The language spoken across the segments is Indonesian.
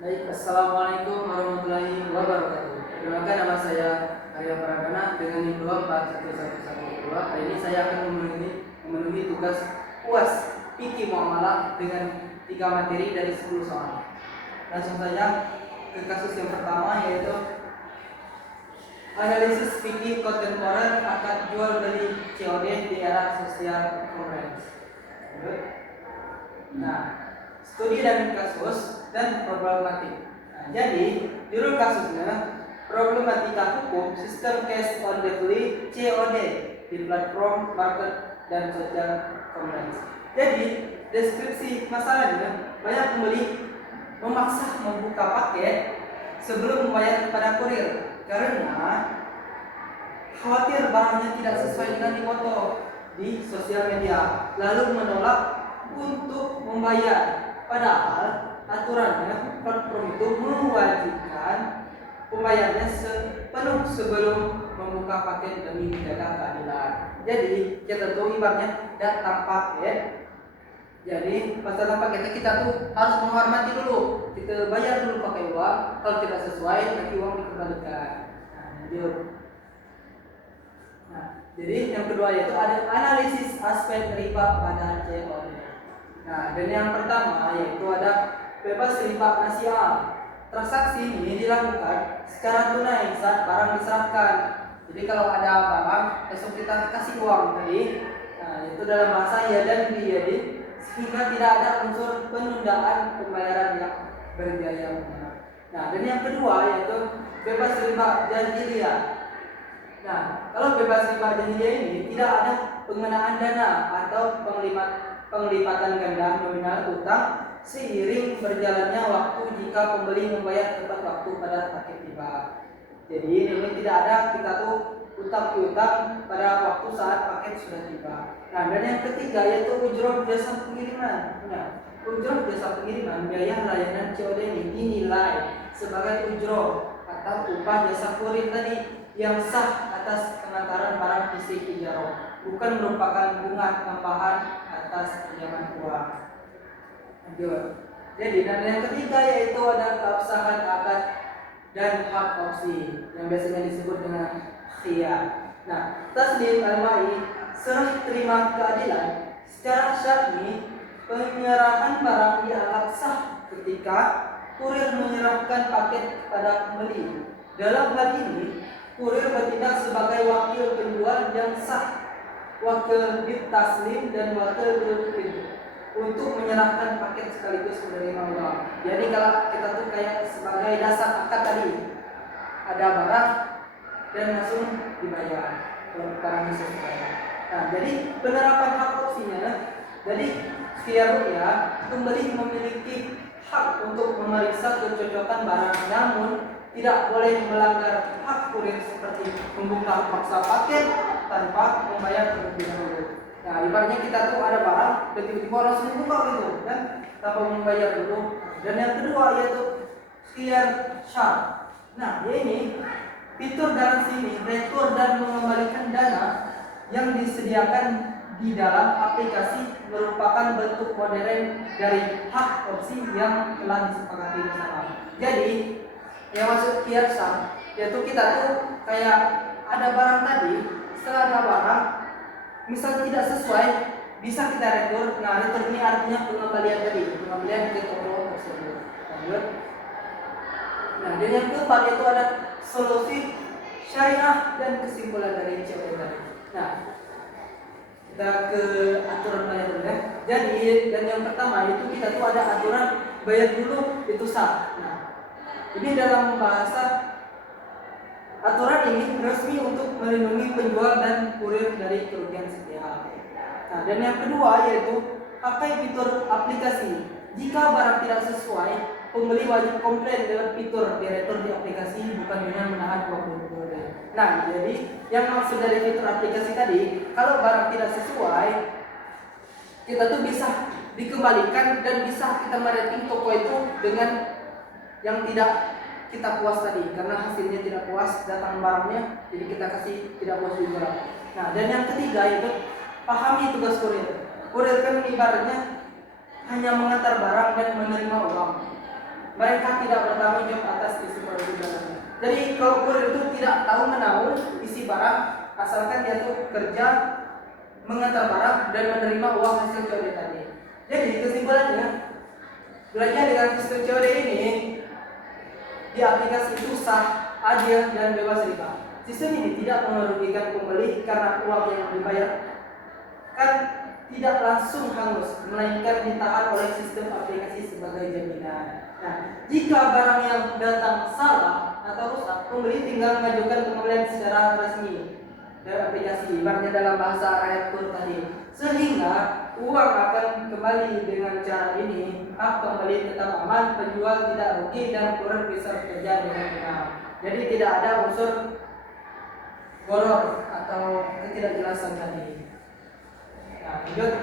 Baik, Assalamualaikum warahmatullahi wabarakatuh. Perkenalkan, nama saya Arya Pradana dengan NIM 2411112. Hari ini saya akan memenuhi tugas UAS Fikih Muamalah dengan 3 materi dari 10 soal. Langsung saja ke kasus yang pertama, yaitu analisis fikih kontemporer akad jual beli COD di era sosial commerce. Nah, studi dan kasus dan problematik. Nah, jadi judul kasusnya problematika hukum sistem cash on delivery COD di platform market dan social commerce. Jadi deskripsi masalahnya, banyak pembeli memaksa membuka paket sebelum membayar kepada kurir karena khawatir barangnya tidak sesuai dengan dipoto di sosial media, lalu menolak untuk membayar. Padahal aturannya platform itu mewajibkan pembayarannya sepenuh sebelum membuka paket demi menjaga keadilan. Jadi kita tuh ibaratnya datang paket. Jadi pas datang paketnya kita tuh harus menghormati dulu. Kita bayar dulu pakai uang. Kalau tidak sesuai nanti uang dikembalikan. Nah, jadi yang kedua yaitu ada analisis aspek riba pada COD. Nah, dan yang pertama yaitu ada bebas riba nasiah. Transaksi ini dilakukan secara tunai saat barang diserahkan. Jadi kalau ada barang, besok kita kasih uang tadi. Nah, itu dalam bahasa ya dan biyadi, sehingga tidak ada unsur penundaan pembayaran yang berbiaya. Nah, dan yang kedua yaitu bebas riba jahiliyah. Nah, kalau bebas riba jahiliyah ini tidak ada pengenaan dana atau penglipatan ganda nominal utang seiring berjalannya waktu jika pembeli membayar tepat waktu pada paket tiba. Jadi ini tidak ada kita tuh utang piutang pada waktu saat paket sudah tiba. Nah, dan yang ketiga yaitu ujroh jasa pengiriman. Nah, ujroh jasa pengiriman biaya layanan COD ini dinilai sebagai ujroh atau upah jasa kurir tadi yang sah atas pengantaran barang fisik ijarah, bukan merupakan bunga tambahan atas pinjaman uang. Jadi dan yang ketiga yaitu ada keabsahan akad dan hak opsi yang biasanya disebut dengan khiyar. Nah, taslim al-ma'i serah terima keadilan secara syar'i, penyerahan barang dianggap sah ketika kurir menyerahkan paket kepada pembeli. Dalam hal ini, kurir bertindak sebagai wakil penjual yang sah, wakil bid taslim dan wakil bid untuk menyerahkan paket sekaligus menerima uang. Jadi kalau kita tuh kayak sebagai dasar akad tadi, ada barang dan langsung dibayar barang sesuai. Nah, jadi penerapan hak opsinya, jadi ya pembeli memiliki hak untuk memeriksa kecocokan barang, namun tidak boleh melanggar hak kurir seperti membuka paksa paket tanpa membayar terlebih dahulu. Nah, ibaratnya kita tuh ada barang dan tiba-tiba langsung buka gitu kan tanpa membayar dulu. Dan yang kedua yaitu khiyar syar. Nah, ini fitur garansi ini retur dan mengembalikan dana yang disediakan di dalam aplikasi merupakan bentuk modern dari hak opsi yang telah disepakati bersama. Jadi yang masuk khiyar syar yaitu kita tuh kayak ada barang tadi, setelah ada barang misal tidak sesuai, bisa kita retur. Nah, retur ini artinya pengembalian tadi, pengembalian ke toko tersebut. Lanjut. Nah, dan yang keempat itu ada solusi syariah dan kesimpulan dari COD tadi. Nah, kita ke aturan bayar dulu ya. Jadi, dan yang pertama itu kita tuh ada aturan bayar dulu itu sah. Nah, ini dalam bahasa aturan ini resmi untuk melindungi penjual dan kurir dari kerugian sepihak. Nah, dan yang kedua yaitu pakai fitur aplikasi. Jika barang tidak sesuai, pembeli wajib komplain dengan fitur diretur di aplikasi, bukan dengan menahan 20 hari. Nah, jadi yang maksud dari fitur aplikasi tadi, kalau barang tidak sesuai, kita tuh bisa dikembalikan dan bisa kita merating toko itu dengan yang tidak kita puas tadi, karena hasilnya tidak puas, datang barangnya, jadi kita kasih tidak puas juga. Nah, dan yang ketiga itu pahami tugas kurir. Kurir kan ibaratnya hanya mengantar barang dan menerima uang. Mereka tidak bertanggung jawab atas isi perbudakannya. Jadi kalau kurir itu tidak tahu menahu isi barang, asalkan dia tuh kerja mengantar barang dan menerima uang hasil COD tadi. Jadi kesimpulannya, belajar dengan sistem COD ini di aplikasi itu sah, adil, dan bebas riba. Sistem ini tidak merugikan pembeli karena uang yang dibayar kan tidak langsung hangus, melainkan ditahan oleh sistem aplikasi sebagai jaminan. Nah, jika barang yang datang salah atau rusak, pembeli tinggal mengajukan pengembalian secara resmi dari aplikasi, ibaratnya dalam bahasa rakyat pun tadi. Sehingga uang akan kembali dengan cara ini, hak pembeli tetap aman, penjual tidak rugi, dan kurir bisa bekerja dengan benar. Jadi tidak ada unsur goror atau ketidakjelasan tadi. Nah, lanjut.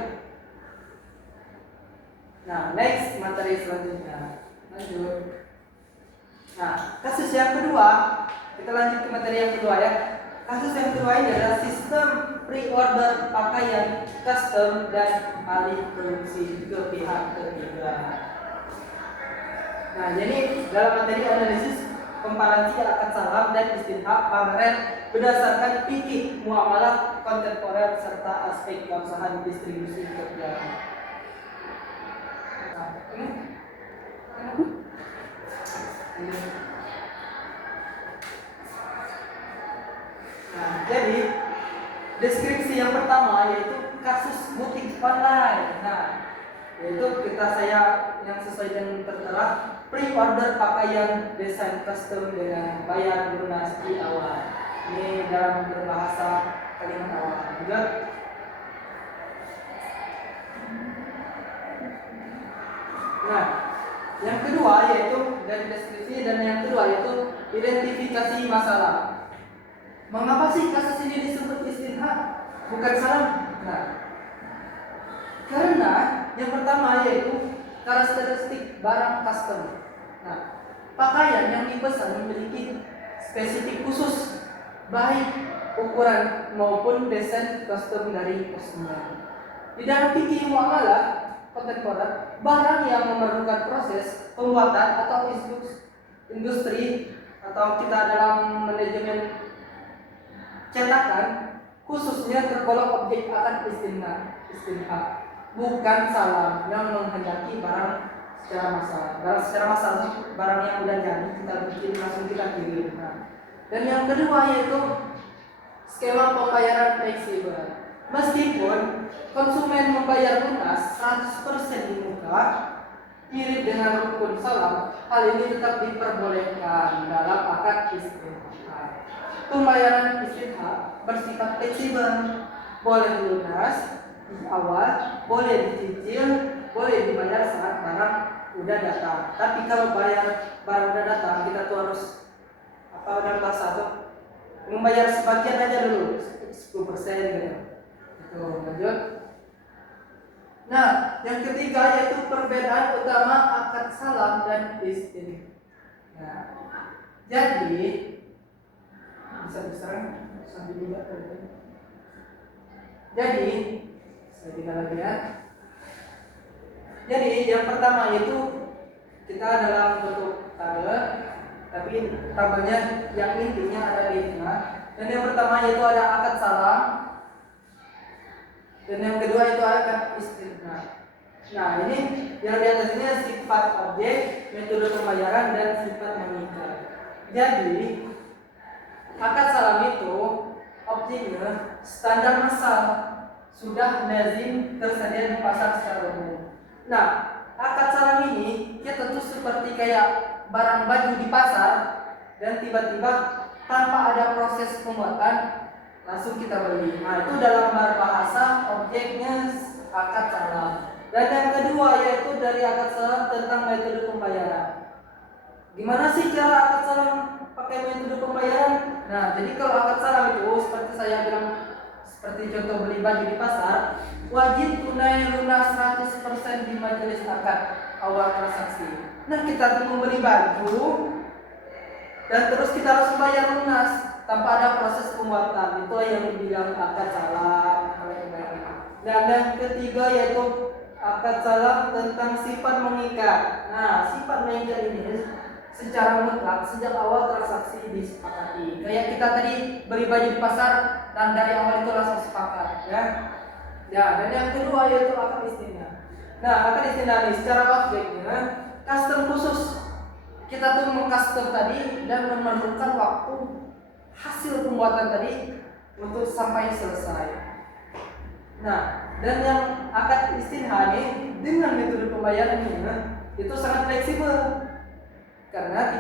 Nah, next materi selanjutnya. Lanjut. Nah, kasus yang kedua, kita lanjut ke materi yang kedua ya. Kasus yang kedua ini adalah sistem pre-order pakaian custom dan alih produksi ke pihak ketiga. Nah, jadi dalam materi analisis komparasi akad salam dan istinhak pameran berdasarkan fikih muamalah kontemporer serta aspek keabsahan distribusi kerja. Nah, jadi deskripsi yang pertama yaitu kasus butik online. Nah, yaitu saya yang sesuai dengan tertera pre-order pakaian desain custom dengan bayar lunas di awal. Ini dalam berbahasa kalimat awal. Juga. Nah, yang kedua yaitu dari deskripsi dan yang kedua yaitu identifikasi masalah. Mengapa sih kasus ini disebut istinhak bukan salam? Nah, karena yang pertama yaitu karakteristik barang custom. Nah, pakaian yang dipesan memiliki spesifik khusus, baik ukuran maupun desain custom dari customer. Di dalam fikih muamalah kontemporer, barang yang memerlukan proses pembuatan atau industri atau kita dalam manajemen cetakan khususnya tergolong objek akan istinhak, bukan salam yang menghendaki barang secara massal. Barang secara massal barang yang udah jadi kita bikin langsung kita kirim. Nah, dan yang kedua yaitu skema pembayaran fleksibel. Meskipun konsumen membayar lunas 100% di muka, irit dengan rukun salam, hal ini tetap diperbolehkan dalam akad istinhak. Pembayaran istinhak bersifat fleksibel, boleh lunas di awal, boleh dicicil, boleh dibayar saat barang udah datang. Tapi kalau barang udah datang, kita tuh harus dalam bahasa tuh membayar sebagian aja dulu, 10% gitu. Itu lanjut. Nah, yang ketiga yaitu perbedaan utama akad salam dan istinhak. Nah, jadi bisa sambil juga. Jadi saya tinggal lagi ya. Jadi yang pertama yaitu kita dalam bentuk tabel, tapi tabelnya yang intinya ada di tengah. Dan yang pertama yaitu ada akad salam, dan yang kedua itu akad istinhak. Nah, ini yang di atasnya sifat objek, metode pembayaran, dan sifat mengikat. Jadi akad salam itu objeknya standar massal, sudah lazim tersedia di pasar secara umum. Nah, akad salam ini ya tentu seperti kayak barang baju di pasar dan tiba-tiba tanpa ada proses pembuatan langsung kita beli. Nah, itu dalam bahasa objeknya akad salam. Dan yang kedua yaitu dari akad salam tentang metode pembayaran. Gimana sih cara akad salam pakai metode pembayaran? Nah, jadi kalau akad salam itu seperti saya bilang, seperti contoh beli baju di pasar, wajib tunai lunas 100% di majelis akad awal transaksi. Nah, kita tunggu beli baju dan terus kita harus bayar lunas tanpa ada proses pembuatan. Itu yang dibilang akad salam. Dan yang ketiga yaitu akad salam tentang sifat mengikat. Nah, sifat mengikat ini secara mutlak sejak awal transaksi disepakati. Kayak kita tadi beli baju di pasar dan dari awal itu langsung sepakat, ya. Ya, dan yang kedua yaitu akad istinah. Nah, akad istinah ini secara objeknya custom khusus. Kita tuh mengcustom tadi dan memerlukan waktu hasil pembuatan tadi untuk sampai selesai. Nah, dan yang akad istinah ini dengan metode pembayarannya itu sangat fleksibel. Karena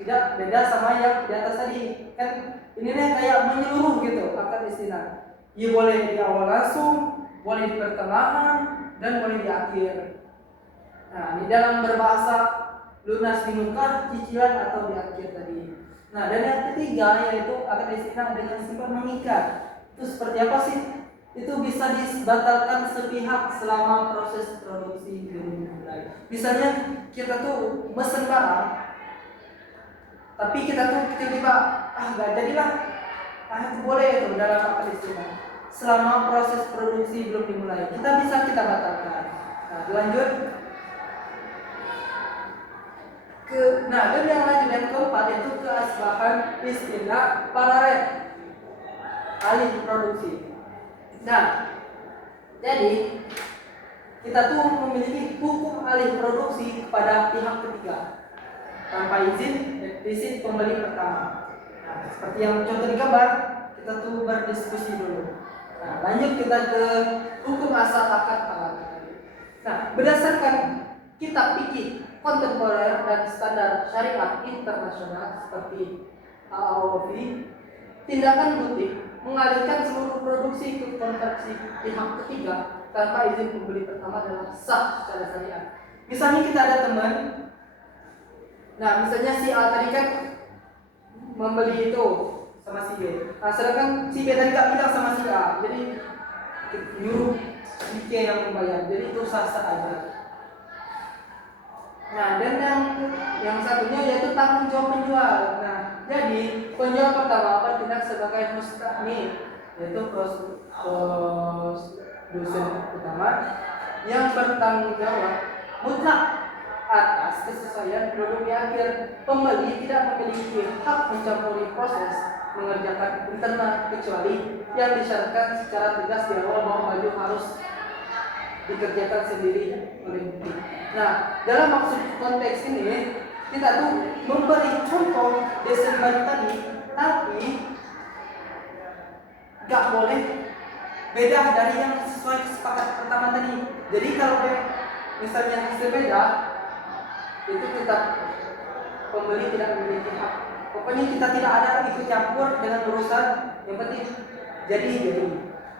tidak beda sama yang di atas tadi. Kan ini nih kayak menyeluruh gitu akad istinah. Ya boleh di awal langsung, boleh di pertengahan, dan boleh di akhir. Nah, ini dalam berbahasa lunas di muka, cicilan atau di akhir tadi. Nah, dan yang ketiga yaitu akad istinah dengan sifat mengikat. Itu seperti apa sih? Itu bisa dibatalkan sepihak selama proses produksi belum dimulai. Misalnya kita tuh mesen barang, tapi kita tuh tiba-tiba nggak jadilah, itu boleh itu dalam akad istinah. Selama proses produksi belum dimulai, kita batalkan. Nah, lanjut. Dan yang lanjut yang keempat itu keasbahan istilah paralel alih produksi. Nah, jadi kita tuh memiliki hukum alih produksi kepada pihak ketiga tanpa izin pembeli pertama. Nah, seperti yang contoh di gambar, kita tuh berdiskusi dulu. Nah, lanjut kita ke hukum asal akad paralel. Nah, berdasarkan kitab fikih kontemporer dan standar syariat internasional seperti AAOV, tindakan butik mengalihkan seluruh produksi ke kontraksi pihak ketiga tanpa izin pembeli pertama adalah sah secara syariat. Misalnya kita ada teman, nah misalnya si A tadi kan membeli itu sama si B. Nah, sedangkan si B tadi gak bilang sama si A, jadi nyuruh si B yang membayar, jadi itu sah-sah aja. Nah, dan yang satunya yaitu tanggung jawab penjual. Nah, jadi penjual pertama bertindak sebagai musta'min, yaitu produsen utama yang bertanggung jawab mutlak atas kesesuaian produk di akhir. Pembeli tidak memiliki hak mencampuri proses mengerjakan internal kecuali yang disyaratkan secara tegas di awal bahwa baju harus dikerjakan sendiri oleh butik. Nah, dalam maksud konteks ini kita tuh memberi contoh desain baju tadi, tapi nggak boleh beda dari yang sesuai kesepakatan pertama tadi. Jadi kalau misalnya hasil beda, itu tetap pembeli tidak memiliki hak. Pokoknya kita tidak ada ikut campur dengan urusan, yang penting jadi.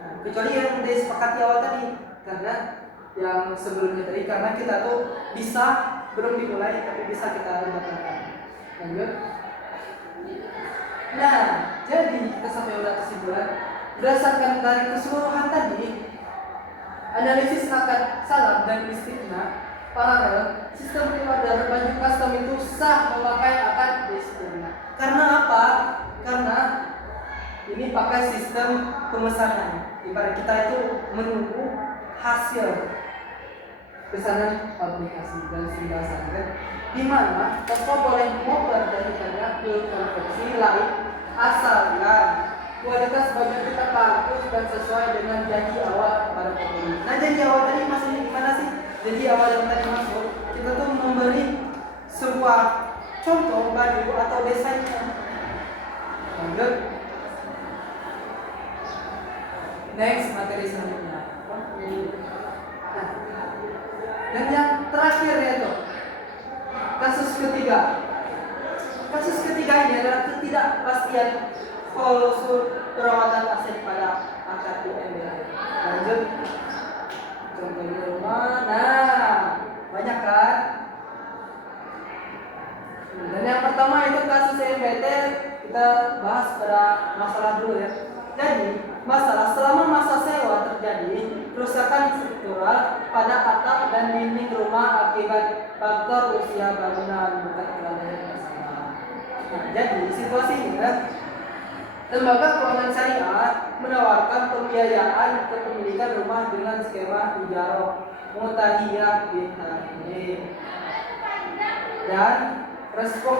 Nah, kecuali yang disepakati awal tadi, karena yang sebelumnya tadi, karena kita tuh bisa belum dimulai tapi bisa kita batalkan. Lanjut. Nah, jadi kita sampai udah kesimpulan berdasarkan dari keseluruhan tadi, analisis akad salam dan istisna paralel, sistem pre-order baju custom itu sah memakai akad istisna. Karena apa? Karena ini pakai sistem pemesanan. Ibarat kita itu menunggu hasil pesanan aplikasi dan simbasan, di mana toko boleh mengoper daripada ke konveksi lain asalkan kualitas baju kita bagus dan sesuai dengan janji awal pada pembeli. Nah, janji awal tadi maksudnya gimana sih? Jadi awal yang tadi masuk, kita tuh memberi sebuah contoh baju atau desainnya. Lanjut. Next, materi selanjutnya. Dan yang terakhir yaitu kasus ketiga. Kasus ketiga ini adalah ketidakpastian klausul perawatan aset pada akad UMBH. Lanjut. Contohnya rumah. Nah, banyak kan? Dan yang pertama itu kasus MBT, kita bahas pada masalah dulu ya. Jadi, masalah selama masa sewa terjadi kerusakan struktural pada atap dan dinding rumah akibat faktor usia bangunan bukan kelalaian bersama. Nah, jadi situasinya lembaga keuangan syariah menawarkan pembiayaan kepemilikan rumah dengan skema ijarah mutahiyah bintang. Dan respon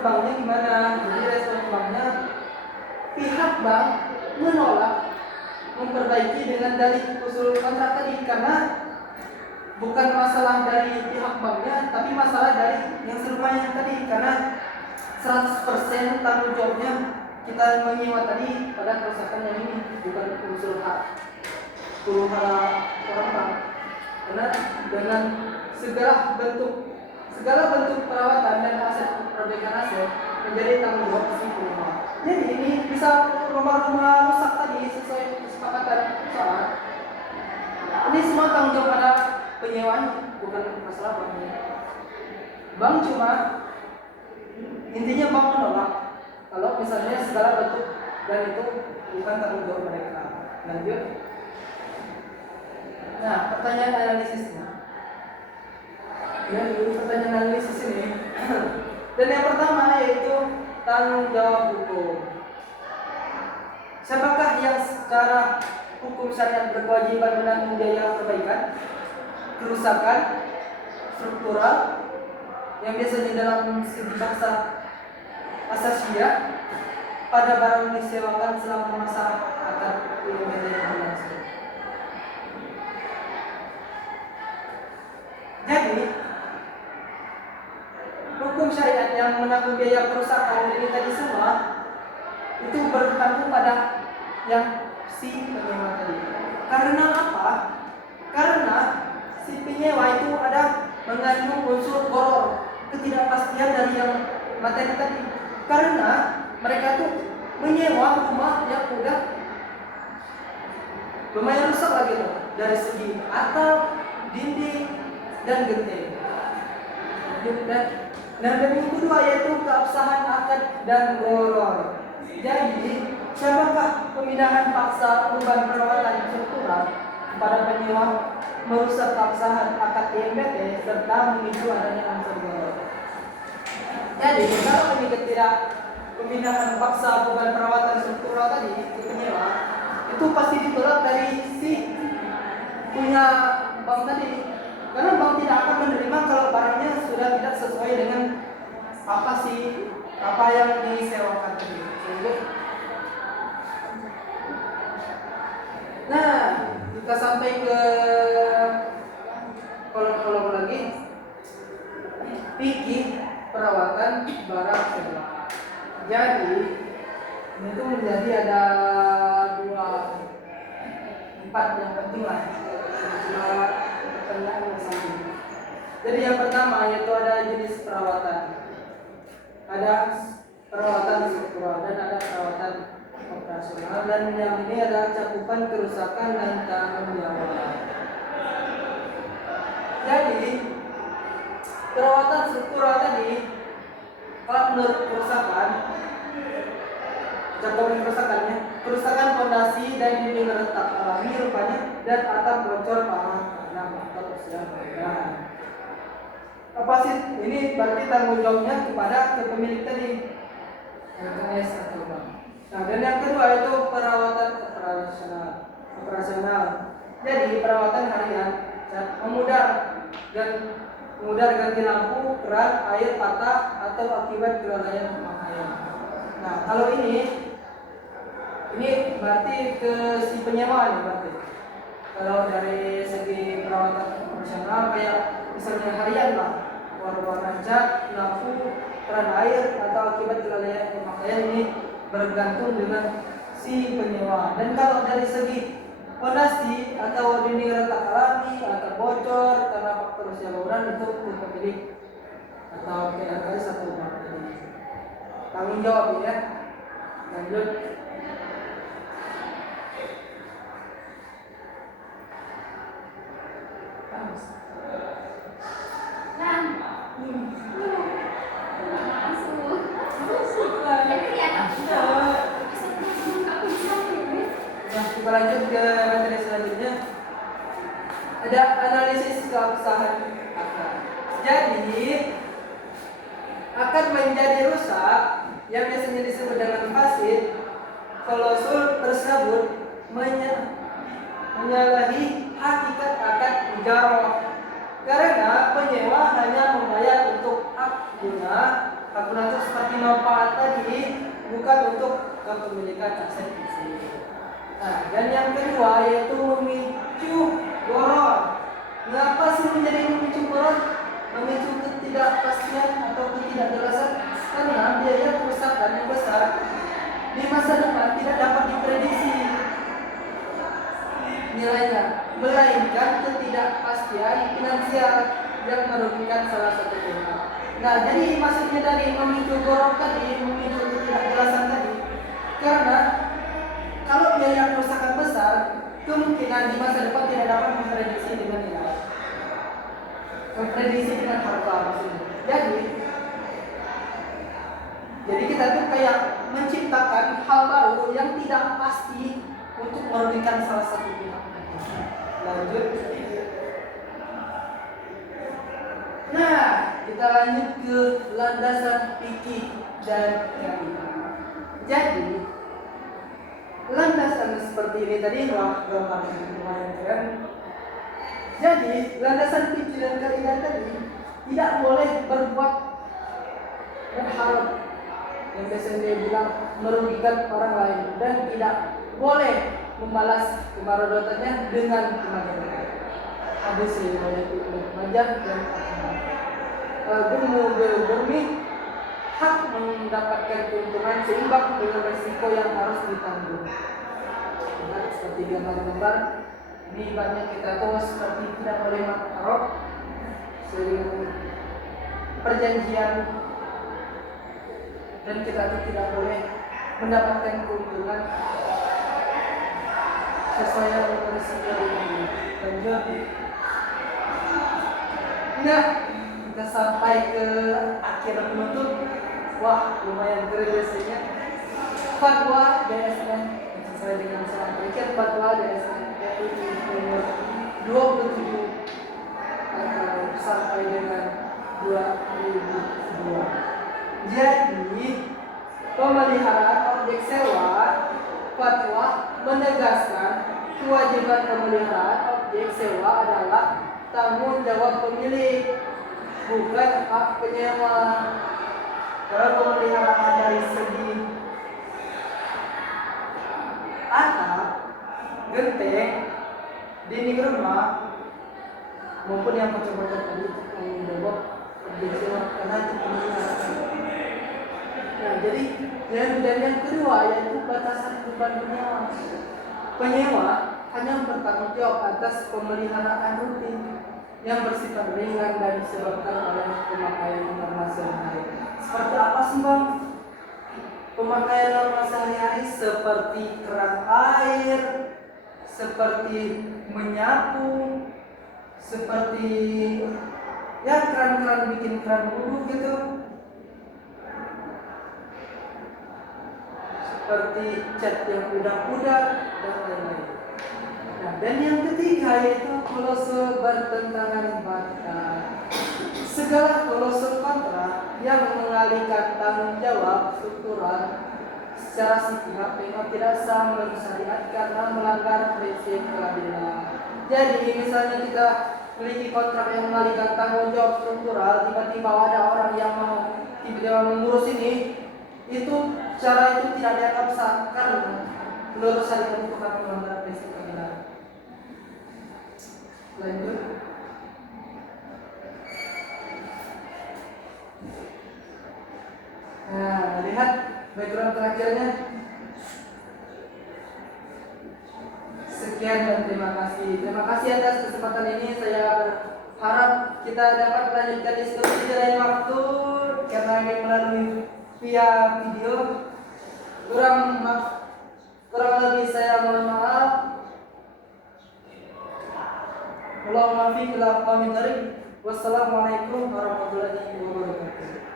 banknya gimana? Jadi respon banknya, pihak bank menolak memperbaiki dengan dalih usul kontrak tadi, karena bukan masalah dari pihak banknya, tapi masalah dari yang serumahnya tadi, karena 100% tanggung jawabnya kita menyewa tadi pada kerusakan yang ini, bukan unsur hak orang bank. Karena dengan segala bentuk perawatan dan perbaikan aset menjadi tanggung jawab si perumahan. Jadi ini bisa rumah-rumah rusak tadi sesuai kesepakatan usaha. Ini semua tanggung jawab pada penyewanya, bukan masalah banknya. Bank cuma intinya bank menolak kalau misalnya segala bentuk dan itu bukan tanggung jawab mereka. Lanjut. Nah, pertanyaan analisisnya. Ya, ini pertanyaan analisis ini. Dan yang pertama yaitu tanggung jawab hukum. Siapakah yang secara hukum syariat berkewajiban menanggung biaya perbaikan, kerusakan struktural yang biasanya dalam segi bahasa asasiah pada barang disewakan selama masa akad IMT yang berlangsung. Jadi hukum syariat yang menanggung biaya kerusakan ini tadi semua itu bergantung pada yang si penyewa tadi. Karena apa? Karena si penyewa itu ada mengandung unsur gharar, ketidakpastian dari yang materi tadi. Karena mereka tuh menyewa rumah yang udah lumayan rusak lagi tuh, dari segi atap, dinding, dan genteng. Dan yang kedua yaitu keabsahan akad dan gharar. Jadi siapakah pemindahan paksa perubahan perawatan struktural kepada penyewa merusak keabsahan akad IMT serta memicu adanya unsur gharar. Jadi kalau ini tidak pemindahan paksa perubahan perawatan struktural tadi ke penyewa, itu pasti ditolak dari si punya bank tadi. Karena bank tidak akan menerima kalau barangnya sudah tidak sesuai dengan apa yang disewakan tadi. Nah, kita sampai ke kolom-kolom lagi. Fikih perawatan barang sewa. Jadi itu menjadi ada 4 yang penting lah. Jadi yang pertama yaitu ada jenis perawatan. Ada perawatan struktural dan ada perawatan operasional, dan yang ini ada cakupan kerusakan dan tanggung jawab. Jadi perawatan struktural tadi, kalau menurut kerusakan, cakupan kerusakannya, kerusakan fondasi dan dinding retak alami rupanya dan atap bocor parah karena faktor usia bangunan. Apa sih ini? Berarti tanggung jawabnya kepada pemilik tadi, LKS atau bank. Nah, dan yang kedua itu perawatan operasional. Jadi perawatan harian, memudar ganti lampu, keran, air patah atau akibat kelalaian pemakaian. Nah, kalau ini berarti ke si penyewa nih berarti. Kalau dari segi perawatan operasional kayak misalnya harian lah, warna cat, lampu, keran air atau akibat kelalaian pemakaian, ini bergantung dengan si penyewa. Dan kalau dari segi fondasi atau dinding retak alami atau bocor karena faktor usia bangunan, itu pemilik atau KRKS atau bank tadi. Tanggung jawab ya. Lanjut. Kita lanjut ke materi selanjutnya. Ada analisis keabsahan akad. Jadi akan menjadi rusak yang biasanya disebut dengan fasid klausul tersebut menyalahi hakikat akad mujarrah. Karena penyewa hanya membayar untuk hak guna itu seperti manfaat tadi, bukan untuk kepemilikan aset fisik. Nah, dan yang kedua yaitu memicu boron. Mengapa sih menjadi memicu boron? Memicu ketidakpastian atau ketidakjelasan karena biaya kerusakan yang besar di masa depan tidak dapat diprediksi nilainya, melainkan ketidakpastian finansial yang merugikan salah satu pihak. Nah, jadi maksudnya dari memicu boron tadi, memicu ketidakjelasan tadi, karena kalau biaya kerusakan besar, kemungkinan di masa depan tidak dapat memprediksi dengan nilai. Memprediksi dengan harga maksudnya. Jadi kita tuh kayak menciptakan hal baru yang tidak pasti untuk merugikan salah satu pihak. Lanjut. Nah, kita lanjut ke landasan fikih dan kaidah. Jadi landasan seperti ini tadi gambarnya lumayan keren. Jadi landasan fikih dan kaidah tadi tidak boleh berbuat berharap yang biasanya dia bilang merugikan orang lain, dan tidak boleh membalas kemarodatannya dengan kemajemukan. Hadis riwayat Ibnu Majah dan Al-Ghurmi hak mendapatkan keuntungan seimbang dengan resiko yang harus ditanggung. Nah, seperti gambar-gambar ini banyak kita tahu seperti tidak boleh makrot, perjanjian, dan kita tidak boleh mendapatkan keuntungan sesuai dengan resiko ini. Lanjut. Nah, kita sampai ke akhir penutup. Wah, lumayan keren biasanya. Fatwa DSN sesuai dengan saran terakhir, fatwa DSN nomor 27 sampai dengan 2002. Jadi pemeliharaan objek sewa, fatwa menegaskan kewajiban pemeliharaan objek sewa adalah tanggung jawab pemilik, bukan hak penyewa. Kalau pemeliharaan dari segi atap, genteng, dinding rumah maupun yang pocong-pocong tadi tanggung jawab objek sewa karena itu pemeliharaan. Nah, jadi yang kedua yaitu batasan beban penyewa. Penyewa hanya bertanggung jawab atas pemeliharaan rutin yang bersifat ringan dan disebabkan oleh pemakaian norma sehari-hari. Seperti apa sih bang? Pemakaian norma sehari-hari seperti keran air, seperti menyapu, seperti ya keran-keran bikin keran wudhu gitu, seperti cat yang udah-udah dan lain-lain. Nah, dan yang ketiga yaitu klause bertentangan batas. Segala klause kontrak yang mengalihkan tanggung jawab struktural secara sepihak tidak sah menurut syariat karena melanggar prinsip keadilan. Jadi misalnya kita memiliki kontrak yang mengalihkan tanggung jawab struktural, tiba-tiba ada orang yang mau tiba-tiba mengurus ini, itu cara itu tidak dianggap sah karena menurut syariat itu akan melanggar prinsip keadilan. Lanjut. Nah, lihat background terakhirnya. Sekian dan terima kasih. Terima kasih atas kesempatan ini. Saya harap kita dapat melanjutkan diskusi di lain waktu karena ini melalui via video. Kurang lebih saya mohon maaf. Wassalamualaikum warahmatullahi wabarakatuh.